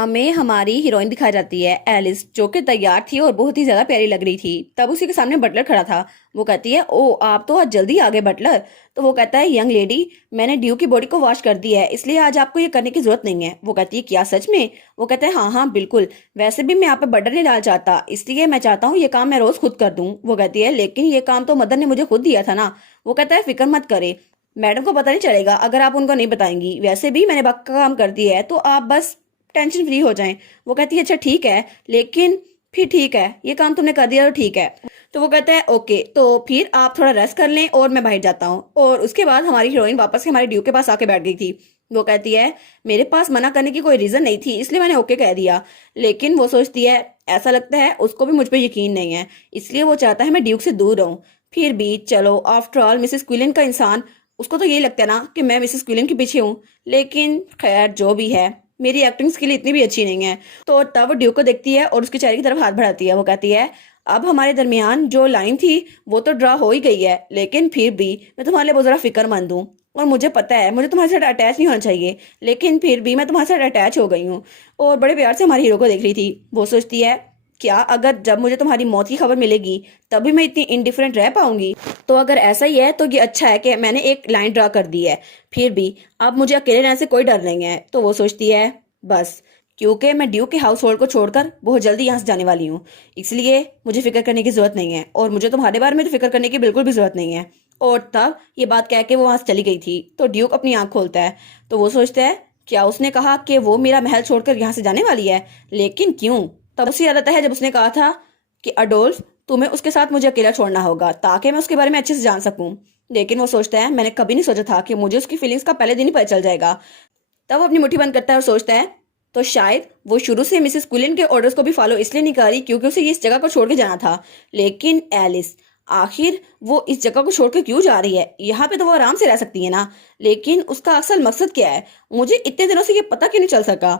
हमें हमारी हीरोइन दिखाई जाती है एलिस, जो कि तैयार थी और बहुत ही ज्यादा प्यारी लग रही थी। तब उसी के सामने बटलर खड़ा था। वो कहती है, ओ आप तो आज जल्दी आ गए बटलर। तो वो कहता है, यंग लेडी, मैंने ड्यू की बॉडी को वॉश कर दिया है, इसलिए आज आपको ये करने की जरूरत नहीं है। वो कहती है, क्या सच में? वो कहता है, हाँ हाँ बिल्कुल, वैसे भी मैं यहाँ पे बटर नहीं डाल चाहता, इसलिए मैं चाहता हूँ ये काम मैं रोज खुद कर दूँ। वो कहती है, लेकिन ये काम तो मदर ने मुझे खुद दिया था ना। वो कहता है, फिक्र मत करे, मैडम को पता नहीं चलेगा अगर आप उनको नहीं बताएंगी। वैसे भी मैंने पक्का काम कर दिया है, तो आप बस टेंशन फ्री हो जाएं। वो कहती है, अच्छा ठीक है, लेकिन फिर ठीक है, ये काम तुमने कर दिया तो ठीक है। तो वो कहता है, ओके, तो फिर आप थोड़ा रेस्ट कर लें और मैं बाहर जाता हूँ। और उसके बाद हमारी हीरोइन वापस से हमारे ड्यू के पास आके बैठ गई थी। वो कहती है, मेरे पास मना करने की कोई रीजन नहीं थी, इसलिए मैंने ओके कह दिया। लेकिन वो सोचती है, ऐसा लगता है उसको भी मुझ पर यकीन नहीं है, इसलिए वो चाहता है मैं ड्यूक से दूर रहूं। फिर भी चलो, आफ्टर ऑल मिसेस क्विलन का इंसान, उसको तो यही लगता है ना कि मैं मिसेस क्विलन के पीछे हूँ। लेकिन खैर जो भी है, मेरी एक्टिंग स्किल इतनी भी अच्छी नहीं है। तो तब वो ड्यूक को देखती है और उसके चेहरे की तरफ हाथ बढ़ाती है। वो कहती है, अब हमारे दरमियान जो लाइन थी वो तो ड्रा हो ही गई है, लेकिन फिर भी मैं तुम्हारे लिए बहुत ज़रा फिक्रमंद हूँ। और मुझे पता है मुझे तुम्हारे साथ अटैच नहीं होना चाहिए, लेकिन फिर भी मैं तुम्हारे साथ अटैच हो गई हूँ। और बड़े प्यार से हमारी हीरो को देख रही थी। वो सोचती है, क्या अगर जब मुझे तुम्हारी मौत की खबर मिलेगी तभी मैं इतनी इनडिफरेंट रह पाऊंगी? तो अगर ऐसा ही है तो ये अच्छा है कि मैंने एक लाइन ड्रा कर दी है। फिर भी अब मुझे अकेले रहने से कोई डर नहीं है। तो वो सोचती है, बस क्योंकि मैं ड्यू के हाउस होल्ड को छोड़कर बहुत जल्दी यहाँ से जाने वाली हूँ, इसलिए मुझे फिक्र करने की जरूरत नहीं है, और मुझे तुम्हारे बारे में तो फिक्र करने की बिल्कुल भी जरूरत नहीं है। और तब ये बात कह के वो वहां से चली गई थी। तो ड्यूक अपनी आंख खोलता है। तो वो सोचता है, क्या उसने कहा कि वो मेरा महल छोड़कर यहाँ से जाने वाली है? लेकिन क्यों? तब उसे याद आता है जब उसने कहा था कि अडोल्फ, तुम्हें उसके साथ मुझे अकेला छोड़ना होगा ताकि मैं उसके बारे में अच्छे से जान सकूं। लेकिन वो सोचता है, मैंने कभी नहीं सोचा था कि मुझे उसकी फीलिंग्स का पहले दिन ही पता चल जाएगा। तब वो अपनी मुट्ठी बंद करता है और सोचता है, तो शायद वो शुरू से मिसेस क्विलन के ऑर्डर्स को भी फॉलो इसलिए नहीं कर रही क्योंकि उसे इस जगह को छोड़ के जाना था। लेकिन एलिस, आखिर वो इस जगह को छोड़ के क्यों जा रही है? यहाँ पे तो वो आराम से रह सकती है ना। लेकिन उसका असल मकसद क्या है? मुझे इतने दिनों से ये पता क्यों नहीं चल सका।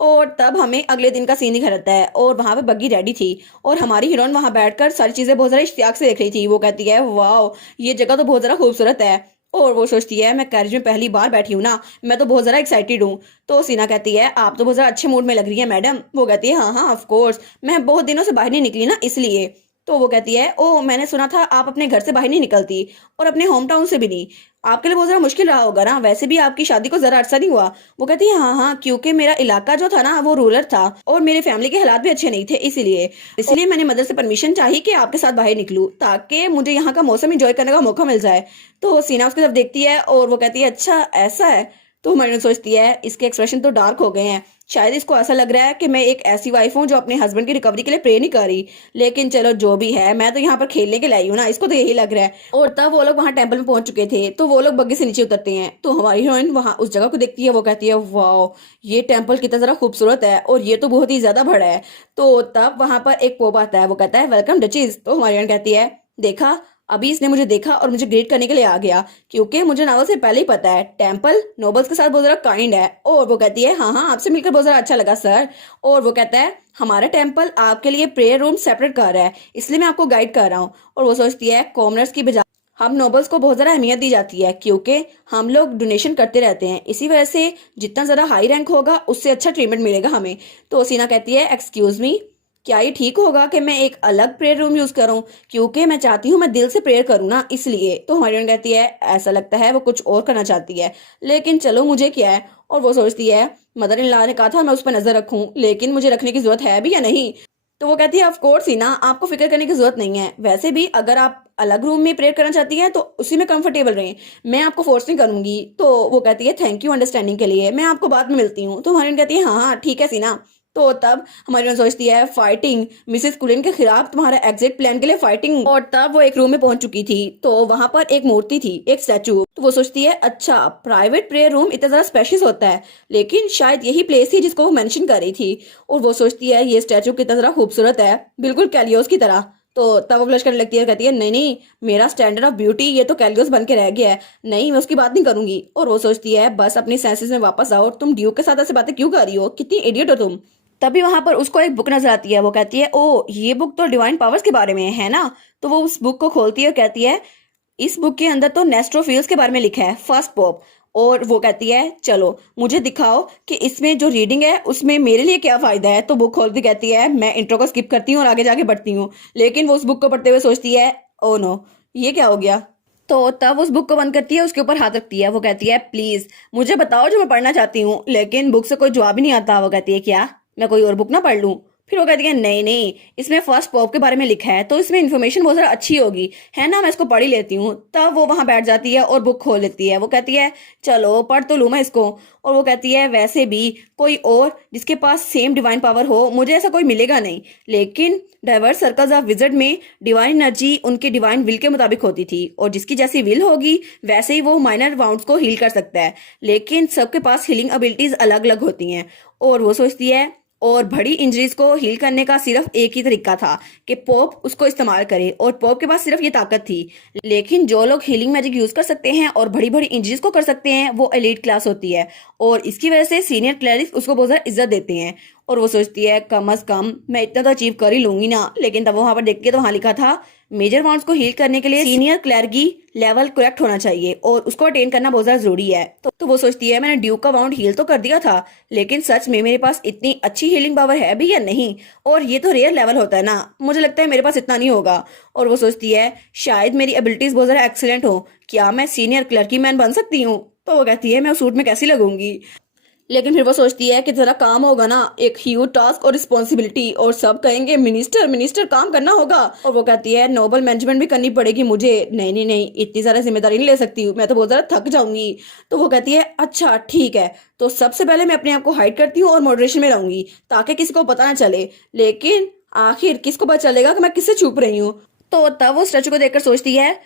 और तब हमें अगले दिन का सीन दिखा रहता है और वहां पे बग्गी रेडी थी और हमारी हीरोइन वहां बैठकर सारी चीजें बहुत ज्यादा इश्तियाक से देख रही थी। वो कहती है, वाह, ये जगह तो बहुत ज्यादा खूबसूरत है। और वो सोचती है, मैं कैरेज में पहली बार बैठी हूँ ना, मैं तो बहुत ज्यादा एक्साइटेड हूँ। तो सीना कहती है, आप तो बहुत ज्यादा अच्छे मूड में लग रही है मैडम। वो कहती है, हाँ हाँ ऑफ कोर्स, मैं बहुत दिनों से बाहर नहीं निकली ना, इसलिए। तो वो कहती है, ओ मैंने सुना था आप अपने घर से बाहर नहीं निकलती और अपने होम टाउन से भी नहीं, आपके लिए बहुत ज़रा मुश्किल रहा होगा ना? वैसे भी आपकी शादी को ज़रा अरसा नहीं हुआ। वो कहती है, हाँ हाँ, क्योंकि मेरा इलाका जो था ना वो रूरल था और मेरे फैमिली के हालात भी अच्छे नहीं थे, इसीलिए मैंने मदर से परमिशन चाहिए कि आपके साथ बाहर निकलूं ताकि मुझे यहाँ का मौसम इंजॉय करने का मौका मिल जाए। तो सीना उसकी तरफ देखती है और वो कहती है, अच्छा ऐसा है। तो हमारी सोचती है, इसके एक्सप्रेशन तो डार्क हो गए हैं, शायद इसको ऐसा लग रहा है कि मैं एक ऐसी वाइफ हूँ जो अपने हस्बैंड की रिकवरी के लिए प्रे नहीं कर रही। लेकिन चलो जो भी है, मैं तो यहाँ पर खेलने के लाई हूँ ना, इसको तो यही लग रहा है। और तब वो लोग वहाँ टेंपल में पहुंच चुके थे। तो वो लोग बग्गी से नीचे उतरते हैं। तो हमारी हीरोइन वहाँ उस जगह को देखती है। वो कहती है, वाह, ये टेम्पल कितना जरा खूबसूरत है और ये तो बहुत ही ज्यादा बड़ा है। तो तब वहां पर एक पोप आता है। वो कहता है, वेलकम डचीज। तो हमारी हीरोइन कहती है, देखा, अभी इसने मुझे देखा और मुझे ग्रेट करने के लिए आ गया, क्योंकि मुझे नावल से पहले ही पता है टेम्पल नोबल्स के साथ बहुत ज्यादा काइंड है। और वो कहती है, हाँ हाँ, आपसे मिलकर बहुत ज्यादा अच्छा लगा सर। और वो कहता है, हमारा टेम्पल आपके लिए प्रेयर रूम सेपरेट कर रहा है, इसलिए मैं आपको गाइड कर रहा हूँ। और वो सोचती है, कॉमनर्स की बजाय हम नोबल्स को बहुत ज्यादा अहमियत दी जाती है क्योंकि हम लोग डोनेशन करते रहते हैं, इसी वजह से जितना ज्यादा हाई रैंक होगा उससे अच्छा ट्रीटमेंट मिलेगा हमें। तो सीना कहती है, एक्सक्यूज मी, क्या ये ठीक होगा कि मैं एक अलग प्रेयर रूम यूज करूं? क्योंकि मैं चाहती हूँ मैं दिल से प्रेयर करूँ ना, इसलिए। तो हमारी बहन कहती है, ऐसा लगता है वो कुछ और करना चाहती है, लेकिन चलो मुझे क्या है। और वो सोचती है, मदर इन लॉ ने कहा था मैं उस पर नजर रखूं, लेकिन मुझे रखने की जरूरत है भी या नहीं? तो वो कहती है, ऑफ कोर्स ही ना, आपको फिक्र करने की जरूरत नहीं है। वैसे भी अगर आप अलग रूम में प्रेयर करना चाहती हैं तो उसी में कंफर्टेबल रहें, मैं आपको फोर्स नहीं करूंगी। तो वो कहती है, थैंक यू अंडरस्टैंडिंग के लिए, मैं आपको बाद में मिलती हूँ। तो हमारी कहती है, हाँ हाँ ठीक है सीना। तो तब हमारी बहन सोचती है, फाइटिंग मिसेस कुलिन के खिलाफ तुम्हारा एग्जिट प्लान के लिए फाइटिंग। और तब वो एक रूम में पहुंच चुकी थी। तो वहां पर एक मूर्ति थी, एक स्टैचू। तो वो सोचती है, अच्छा प्राइवेट प्रेयर रूम इतना ज्यादा स्पेशियस होता है, लेकिन शायद यही प्लेस थी जिसको वो मेंशन कर रही थी। और वो सोचती है, ये स्टैचू कितना ज्यादा खूबसूरत है, बिल्कुल कैलियोस की तरह। तो तब वो ब्लश करने लगती है, कहती है, नहीं नहीं, मेरा स्टैंडर्ड ऑफ ब्यूटी ये तो कैलियोस बन के रह गया है, नहीं मैं उसकी बात नहीं करूंगी। और वो सोचती है, बस अपनी सेंसेस में वापस आओ, तुम ड्यूक के साथ ऐसे बातें क्यों कर रही हो, कितनी इडियट हो तुम। तभी वहां पर उसको एक बुक नजर आती है। वो कहती है, ओ ये बुक तो डिवाइन पावर्स के बारे में है ना। तो वो उस बुक को खोलती है और कहती है, इस बुक के अंदर तो नेस्ट्रोफिल्स के बारे में लिखा है, फर्स्ट पोप। और वो कहती है चलो मुझे दिखाओ कि इसमें जो रीडिंग है उसमें मेरे लिए क्या फ़ायदा है। तो बुक खोलती कहती है मैं इंट्रो को स्किप करती हूँ और आगे जाके पढ़ती हूँ। लेकिन वो उस बुक को पढ़ते हुए सोचती है ओ नो, ये क्या हो गया। तो तब उस बुक को बंद करती है, उसके ऊपर हाथ रखती है। वो कहती है प्लीज़ मुझे बताओ जो मैं पढ़ना चाहती हूँ। लेकिन बुक से कोई जवाब ही नहीं आता। वो कहती है क्या मैं कोई और बुक ना पढ़ लूँ। फिर वो कहती है नहीं नहीं, इसमें फर्स्ट पॉप के बारे में लिखा है तो इसमें इन्फॉर्मेशन बहुत ज़्यादा अच्छी होगी, है ना, मैं इसको पढ़ ही लेती हूँ। तब वो वहां बैठ जाती है और बुक खोल लेती है। वो कहती है चलो पढ़ तो लूँ मैं इसको। और वो कहती है वैसे भी कोई और जिसके पास सेम डिवाइन पावर हो, मुझे ऐसा कोई मिलेगा नहीं। लेकिन डाइवर्स सर्कल्स ऑफ विजर्ड में डिवाइन एनर्जी उनके डिवाइन विल के मुताबिक होती थी और जिसकी जैसी विल होगी वैसे ही वो माइनर वाउंड्स को हील कर सकता है। लेकिन सबके पास हीलिंग एबिलिटीज अलग अलग होती हैं। और वो सोचती है और बड़ी इंजरीज को हील करने का सिर्फ एक ही तरीका था कि पोप उसको इस्तेमाल करे और पोप के पास सिर्फ ये ताकत थी। लेकिन जो लोग हीलिंग मैजिक यूज कर सकते हैं और बड़ी बड़ी इंजरीज को कर सकते हैं वो एलीट क्लास होती है और इसकी वजह से सीनियर क्लरिक्स उसको बहुत ज्यादा इज्जत देते हैं। और वो सोचती है कम अज कम मैं इतना तो अचीव कर ही लूंगी ना। लेकिन तब वहां पर देख के तो वहां लिखा था मेजर वाउंड्स को हील करने के लिए सीनियर क्लर्गी लेवल करेक्ट होना चाहिए और उसको अटेन करना बहुत ज्यादा जरूरी है। तो वो सोचती है मैंने ड्यूक का वाउंड हील तो कर दिया था, लेकिन सच में मेरे पास इतनी अच्छी हीलिंग पावर है भी या नहीं। और ये तो रेयर लेवल होता है ना, मुझे लगता है मेरे पास इतना नहीं होगा। और वो सोचती है शायद मेरी एबिलिटीज बहुत ज्यादा एक्सीलेंट हो, क्या मैं सीनियर क्लर्की मैन बन सकती हूँ। तो वो कहती है मैं उस सूट में कैसी लगूंगी। लेकिन फिर वो सोचती है कि जरा काम होगा ना, एक ह्यूज टास्क और रिस्पॉन्सिबिलिटी, और सब कहेंगे मिनिस्टर मिनिस्टर काम करना होगा। और वो कहती है नोबल मैनेजमेंट भी करनी पड़ेगी मुझे। नहीं नहीं नहीं, इतनी सारी जिम्मेदारी नहीं ले सकती हूँ, मैं तो बहुत ज्यादा थक जाऊंगी। तो वो कहती है अच्छा ठीक है, तो सबसे पहले मैं अपने आप को हाइड करती हूँ और मॉडरेशन में रहूंगी ताकि किसी को पता ना चले। लेकिन आखिर किसको पता चलेगा कि मैं किससे छुप रही हूँ। तो तब वो स्टैचू को देखकर सोचती है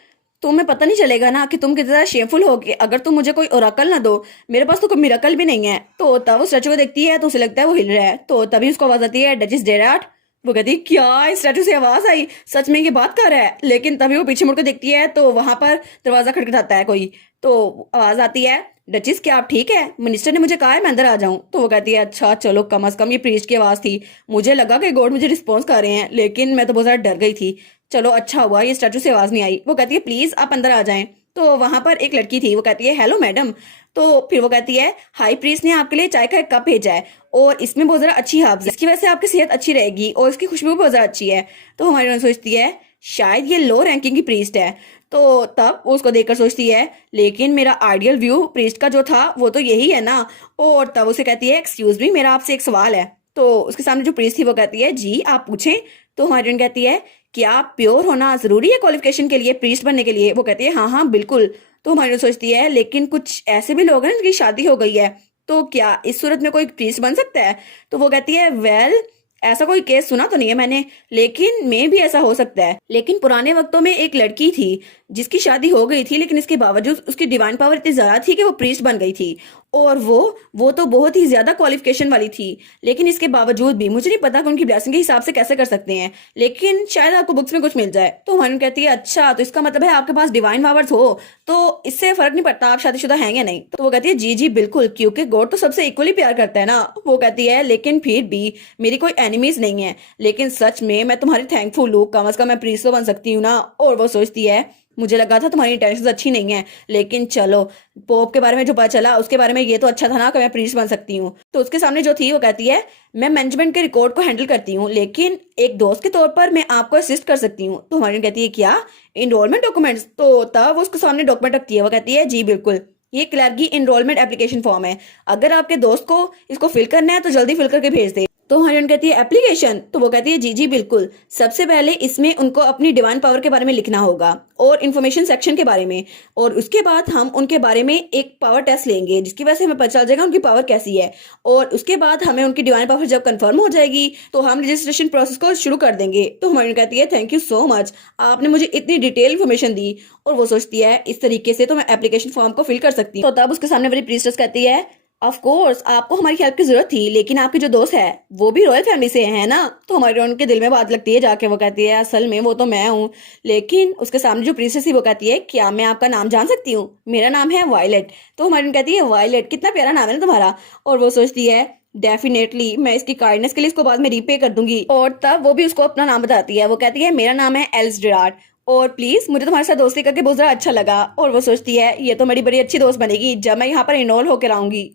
तुम्हें पता नहीं चलेगा ना कि तुम कितना ज्यादा शेमफुल होगे अगर तुम मुझे कोई ओराकल ना दो। मेरे पास तो कोई मिराकल भी नहीं है। तो तब वो स्टैचू को देखती है तो उसे लगता है वो हिल रहा है। तो तभी उसको आवाज आती है डचिस डेराट। वो कहती है क्या, इस स्टैचू से आवाज आई, सच में ये बात कर रहा है। लेकिन तभी वो पीछे मुड़कर देखती है तो वहां पर दरवाजा खटखटाता है कोई। तो आवाज आती है डचिस क्या आप ठीक है, मिनिस्टर ने मुझे कहा है मैं अंदर आ जाऊं। तो वो कहती है अच्छा चलो, कम अज कम ये प्रीस्ट की आवाज थी, मुझे लगा कि गॉड मुझे रिस्पॉन्स कर रहे हैं, लेकिन मैं तो बहुत ज्यादा डर गई थी। चलो अच्छा हुआ ये स्टैचू से आवाज नहीं आई। वो कहती है प्लीज आप अंदर आ जाएं। तो वहां पर एक लड़की थी, वो कहती है हेलो मैडम। तो फिर वो कहती है हाई प्रीस्ट ने आपके लिए चाय का एक कप भेजा है और इसमें बहुत ज्यादा अच्छी हर्ब्स है, इसकी वजह से आपकी सेहत अच्छी रहेगी और इसकी खुशबू भी बहुत ज्यादा अच्छी है। तो हमारी नन सोचती है शायद ये लो रैंकिंग की प्रीस्ट है। तो तब वो उसको देखकर सोचती है लेकिन मेरा आइडियल व्यू प्रीस्ट का जो था वो तो यही है ना। और तब उसे कहती है एक्सक्यूज मी, मेरा आपसे एक सवाल है। तो उसके सामने जो प्रीस्ट थी वो कहती है जी आप पूछें। तो हमारी नन कहती है क्या प्योर होना जरूरी है क्वालिफिकेशन के लिए, प्रीस्ट बनने के लिए। वो कहती है हाँ हाँ बिल्कुल। तो हमारी सोचती है लेकिन कुछ ऐसे भी लोग हैं जिनकी शादी हो गई है, तो क्या इस सूरत में कोई प्रीस्ट बन सकता है। तो वो कहती है वेल ऐसा कोई केस सुना तो नहीं है मैंने, लेकिन मे भी ऐसा हो सकता है। लेकिन पुराने वक्तों में एक लड़की थी जिसकी शादी हो गई थी, लेकिन इसके बावजूद उसकी डिवाइन पावर इतनी ज्यादा थी कि वो प्रीस्ट बन गई थी और वो तो बहुत ही ज्यादा क्वालिफिकेशन वाली थी। लेकिन इसके बावजूद भी मुझे नहीं पता कि उनकी ब्लेसिंग के हिसाब से कैसे कर सकते हैं, लेकिन शायद आपको बुक्स में कुछ मिल जाए। तो हमारी कहती है अच्छा तो इसका मतलब है आपके पास डिवाइन पावर्स हो तो इससे फर्क नहीं पड़ता आप शादीशुदा हैं या नहीं। तो वो कहती है जी जी बिल्कुल, क्योंकि गॉड तो सबसे इक्वली प्यार करता है ना। वो कहती है लेकिन फिर भी मेरी कोई एनिमीज नहीं है, लेकिन सच में मैं तुम्हारी थैंकफुल हूँ, कम अज कम मैं प्रीस्ट तो बन सकती हूँ ना। और वो सोचती है मुझे लगा था तुम्हारी इंटेंशंस अच्छी नहीं है, लेकिन चलो पोप के बारे में जो पता चला उसके बारे में ये तो अच्छा था ना कि मैं प्रीस्ट बन सकती हूँ। तो उसके सामने जो थी वो कहती है मैं मैनेजमेंट के रिकॉर्ड को हैंडल करती हूँ, लेकिन एक दोस्त के तौर पर मैं आपको असिस्ट कर सकती हूँ। तो हमारी कहती है क्या इनरोलमेंट डॉक्यूमेंट्स। तो तब वो उसके सामने डॉक्यूमेंट रखती है। वो कहती है जी बिल्कुल, ये क्लर्की इनरोलमेंट एप्लीकेशन फॉर्म है, अगर आपके दोस्त को इसको फिल करना है तो जल्दी फिल करके भेज दे। तो हरियन कहती है एप्लीकेशन। तो वो कहती है जी जी बिल्कुल, सबसे पहले इसमें उनको अपनी डिवाइन पावर के बारे में लिखना होगा और इन्फॉर्मेशन सेक्शन के बारे में, और उसके बाद हम उनके बारे में एक पावर टेस्ट लेंगे जिसकी वजह से हमें पता चल जाएगा उनकी पावर कैसी है। और उसके बाद हमें उनकी डिवाइन पावर जब कंफर्म हो जाएगी तो हम रजिस्ट्रेशन प्रोसेस को शुरू कर देंगे। तो हमारी कहती है थैंक यू सो मच, आपने मुझे इतनी डिटेल इन्फॉर्मेशन दी। और वो सोचती है इस तरीके से तो मैं एप्लीकेशन फॉर्म को फिल कर सकती हूँ। तो तब उसके सामने मेरी प्रीस्टेस कहती है ऑफ कोर्स आपको हमारी हेल्प की जरूरत थी, लेकिन आपके जो दोस्त है वो भी रॉयल फैमिली से है ना। तो हमारे उनके दिल में बात लगती है जाके। वो कहती है असल में वो तो मैं हूँ। लेकिन उसके सामने जो प्रिंसेस थी वो कहती है क्या मैं आपका नाम जान सकती हूँ। मेरा नाम है वायलेट। तो हमारी कहती है वायलेट कितना प्यारा नाम है ना तुम्हारा। और वो सोचती है डेफिनेटली मैं इसकी काइंडनेस के लिए इसको बाद में रीपे कर दूंगी। और तब वो भी उसको अपना नाम बताती है। वो कहती है मेरा नाम है एल्स डिराट और प्लीज़ मुझे तुम्हारे साथ दोस्ती करके बहुत ज़्यादा अच्छा लगा। और वो सोचती है ये तो मेरी बड़ी अच्छी दोस्त बनेगी जब मैं यहाँ पर इनरोल होकर आऊँगी।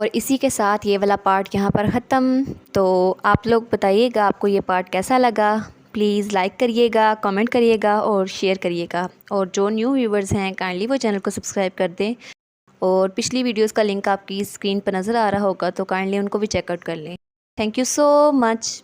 और इसी के साथ ये वाला पार्ट यहाँ पर ख़त्म। तो आप लोग बताइएगा आपको ये पार्ट कैसा लगा। प्लीज़ लाइक करिएगा, कमेंट करिएगा और शेयर करिएगा। और जो न्यू व्यूवर्स हैं काइंडली वो चैनल को सब्सक्राइब कर दें। और पिछली वीडियोस का लिंक आपकी स्क्रीन पर नज़र आ रहा होगा तो काइंडली उनको भी चेकआउट कर लें। Thank you so much.